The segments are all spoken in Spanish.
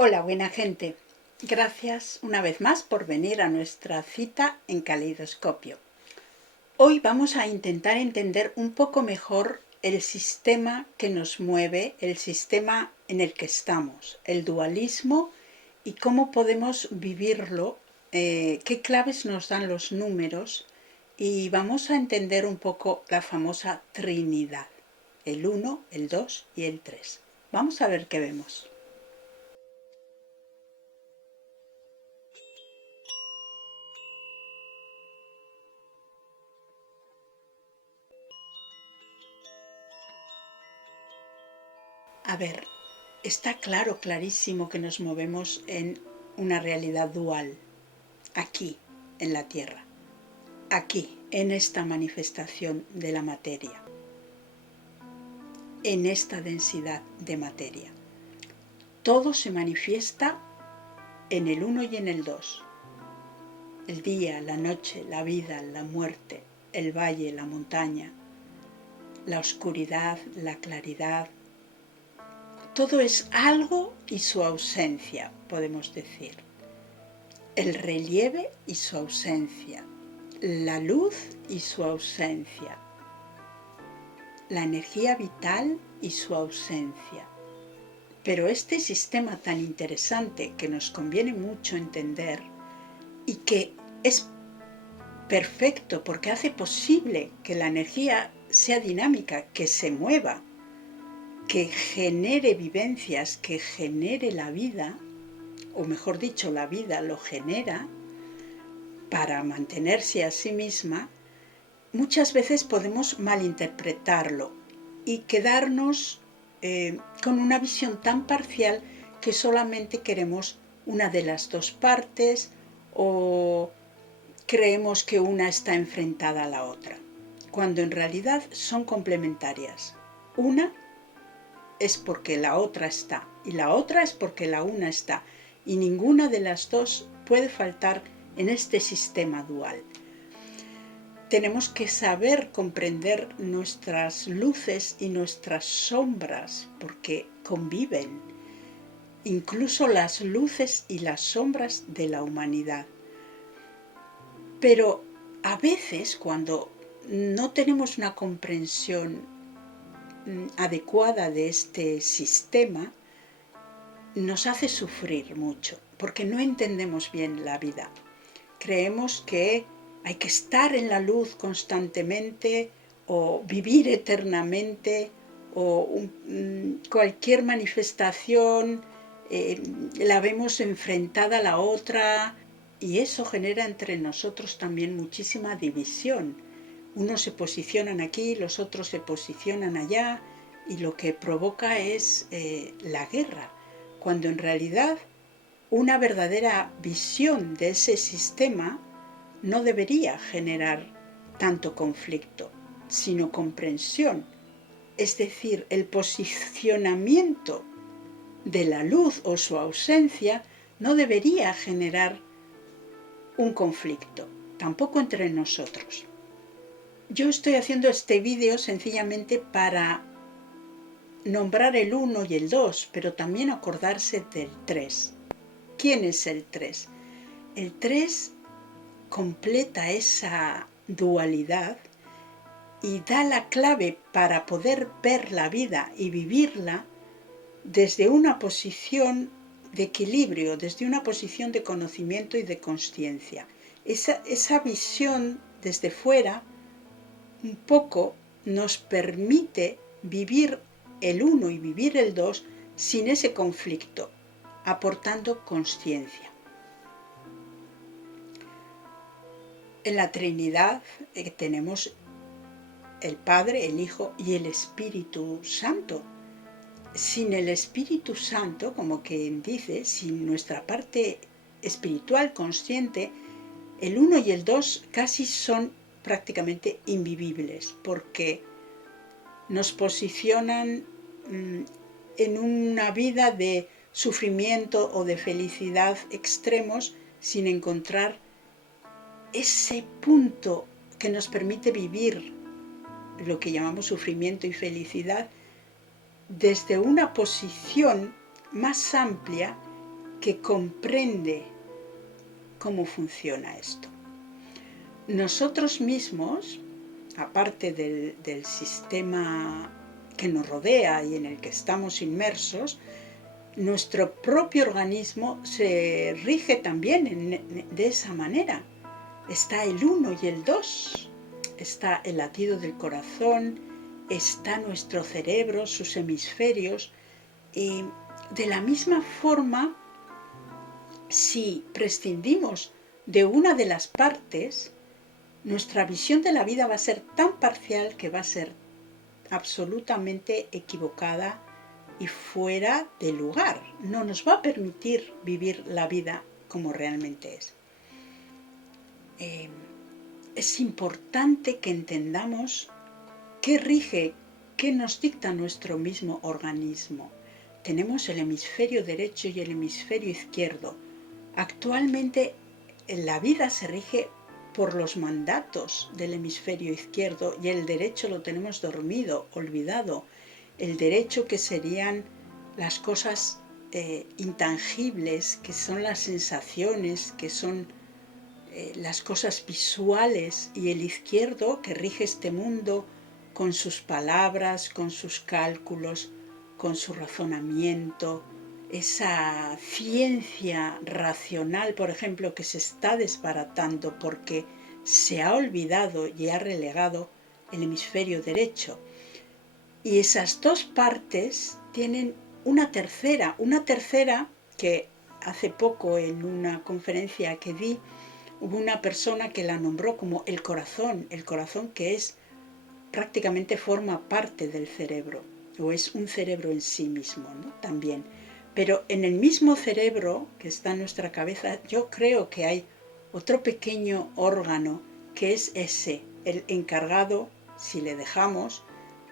Hola, buena gente. Gracias una vez más por venir a nuestra cita en Caleidoscopio. Hoy vamos a intentar entender un poco mejor el sistema que nos mueve, el sistema en el que estamos, el dualismo y cómo podemos vivirlo, qué claves nos dan los números, y vamos a entender un poco la famosa Trinidad, el 1, el 2 y el 3. Vamos a ver qué vemos. A ver, está claro, clarísimo que nos movemos en una realidad dual, aquí, en la Tierra, aquí, en esta manifestación de la materia, en esta densidad de materia. Todo se manifiesta en el 1 y en el 2. El día, la noche, la vida, la muerte, el valle, la montaña, la oscuridad, la claridad. Todo es algo y su ausencia, podemos decir. El relieve y su ausencia, la luz y su ausencia, la energía vital y su ausencia. Pero este sistema tan interesante que nos conviene mucho entender y que es perfecto porque hace posible que la energía sea dinámica, que se mueva, que genere vivencias, que genere la vida, o mejor dicho, la vida lo genera para mantenerse a sí misma, muchas veces podemos malinterpretarlo y quedarnos con una visión tan parcial que solamente queremos una de las dos partes o creemos que una está enfrentada a la otra, cuando en realidad son complementarias. Una es porque la otra está y la otra es porque la una está, y ninguna de las dos puede faltar en este sistema dual. Tenemos que saber comprender nuestras luces y nuestras sombras porque conviven, incluso las luces y las sombras de la humanidad. Pero a veces, cuando no tenemos una comprensión adecuada de este sistema, nos hace sufrir mucho porque no entendemos bien la vida. Creemos que hay que estar en la luz constantemente o vivir eternamente, o cualquier manifestación la vemos enfrentada a la otra, y eso genera entre nosotros también muchísima división. Unos se posicionan aquí, los otros se posicionan allá, y lo que provoca es la guerra, cuando en realidad una verdadera visión de ese sistema no debería generar tanto conflicto, sino comprensión. Es decir, el posicionamiento de la luz o su ausencia no debería generar un conflicto, tampoco entre nosotros. Yo estoy haciendo este vídeo sencillamente para nombrar el 1 y el 2, pero también acordarse del 3. ¿Quién es el 3? El 3 completa esa dualidad y da la clave para poder ver la vida y vivirla desde una posición de equilibrio, desde una posición de conocimiento y de consciencia. Esa visión desde fuera un poco nos permite vivir el 1 y vivir el 2 sin ese conflicto, aportando consciencia. En la Trinidad tenemos el Padre, el Hijo y el Espíritu Santo. Sin el Espíritu Santo, como quien dice, sin nuestra parte espiritual consciente, el 1 y el 2 casi son prácticamente invivibles, porque nos posicionan en una vida de sufrimiento o de felicidad extremos sin encontrar ese punto que nos permite vivir lo que llamamos sufrimiento y felicidad desde una posición más amplia que comprende cómo funciona esto. Nosotros mismos, aparte del sistema que nos rodea y en el que estamos inmersos, nuestro propio organismo se rige también de esa manera. Está el 1 y el 2, está el latido del corazón, está nuestro cerebro, sus hemisferios, y de la misma forma, si prescindimos de una de las partes, nuestra visión de la vida va a ser tan parcial que va a ser absolutamente equivocada y fuera de lugar. No nos va a permitir vivir la vida como realmente es. Es importante que entendamos qué rige, qué nos dicta nuestro mismo organismo. Tenemos el hemisferio derecho y el hemisferio izquierdo. Actualmente la vida se rige por los mandatos del hemisferio izquierdo y el derecho lo tenemos dormido, olvidado. El derecho, que serían las cosas intangibles, que son las sensaciones, que son las cosas visuales, y el izquierdo, que rige este mundo con sus palabras, con sus cálculos, con su razonamiento, esa ciencia racional, por ejemplo, que se está desbaratando porque se ha olvidado y ha relegado el hemisferio derecho. Y esas dos partes tienen una tercera que hace poco en una conferencia que di, hubo una persona que la nombró como el corazón que es prácticamente forma parte del cerebro, o es un cerebro en sí mismo, ¿no? También. Pero en el mismo cerebro que está en nuestra cabeza, yo creo que hay otro pequeño órgano que es ese, el encargado, si le dejamos,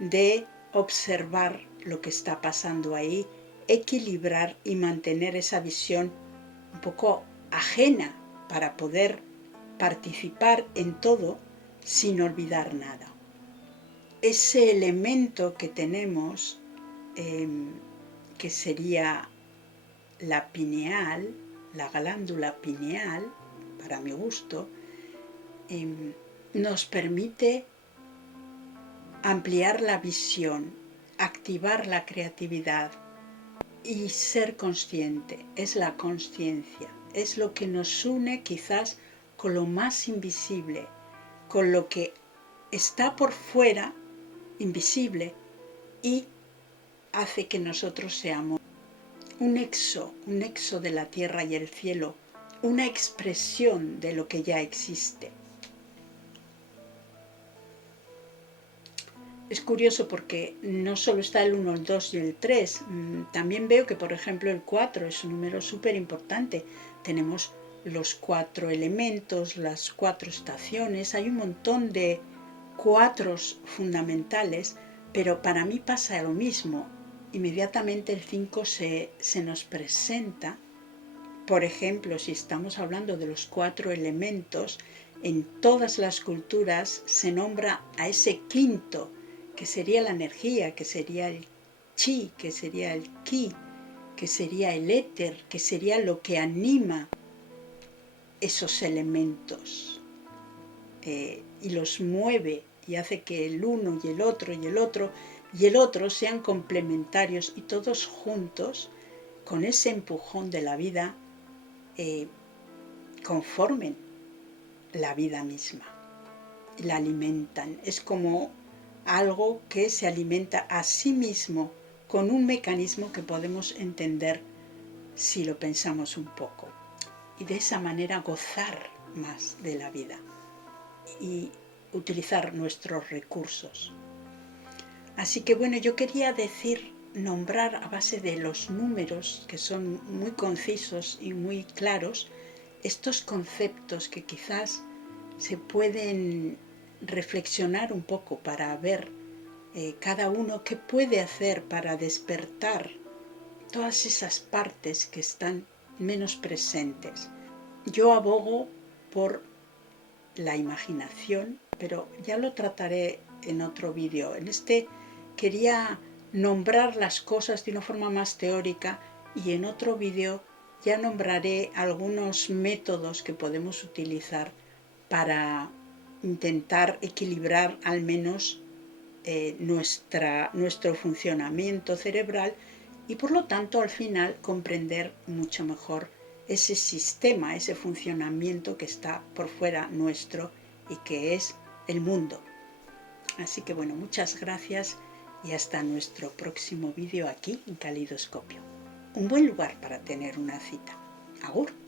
de observar lo que está pasando ahí, equilibrar y mantener esa visión un poco ajena para poder participar en todo sin olvidar nada. Ese elemento que tenemos, que sería la pineal, la glándula pineal, para mi gusto, nos permite ampliar la visión, activar la creatividad y ser consciente. Es la consciencia, es lo que nos une quizás con lo más invisible, con lo que está por fuera, invisible, y hace que nosotros seamos un nexo de la tierra y el cielo, una expresión de lo que ya existe. Es curioso porque no solo está el 1, el 2 y el 3, también veo que, por ejemplo, el 4 es un número súper importante. Tenemos los 4 elementos, las 4 estaciones, hay un montón de 4 fundamentales, pero para mí pasa lo mismo. Inmediatamente el 5 se nos presenta. Por ejemplo, si estamos hablando de los 4 elementos, en todas las culturas se nombra a ese quinto, que sería la energía, que sería el chi, que sería el ki, que sería el éter, que sería lo que anima esos elementos y los mueve y hace que el uno y el otro y el otro y el otro sean complementarios y todos juntos, con ese empujón de la vida, conformen la vida misma, la alimentan. Es como algo que se alimenta a sí mismo con un mecanismo que podemos entender si lo pensamos un poco, y de esa manera gozar más de la vida y utilizar nuestros recursos. Así que bueno, yo quería nombrar a base de los números, que son muy concisos y muy claros, estos conceptos que quizás se pueden reflexionar un poco para ver cada uno qué puede hacer para despertar todas esas partes que están menos presentes. Yo abogo por la imaginación, pero ya lo trataré en otro vídeo. En este quería nombrar las cosas de una forma más teórica, y en otro vídeo ya nombraré algunos métodos que podemos utilizar para intentar equilibrar al menos nuestro funcionamiento cerebral y por lo tanto al final comprender mucho mejor ese sistema, ese funcionamiento que está por fuera nuestro y que es el mundo. Así que bueno, muchas gracias y hasta nuestro próximo vídeo aquí en Calidoscopio. Un buen lugar para tener una cita. Agur.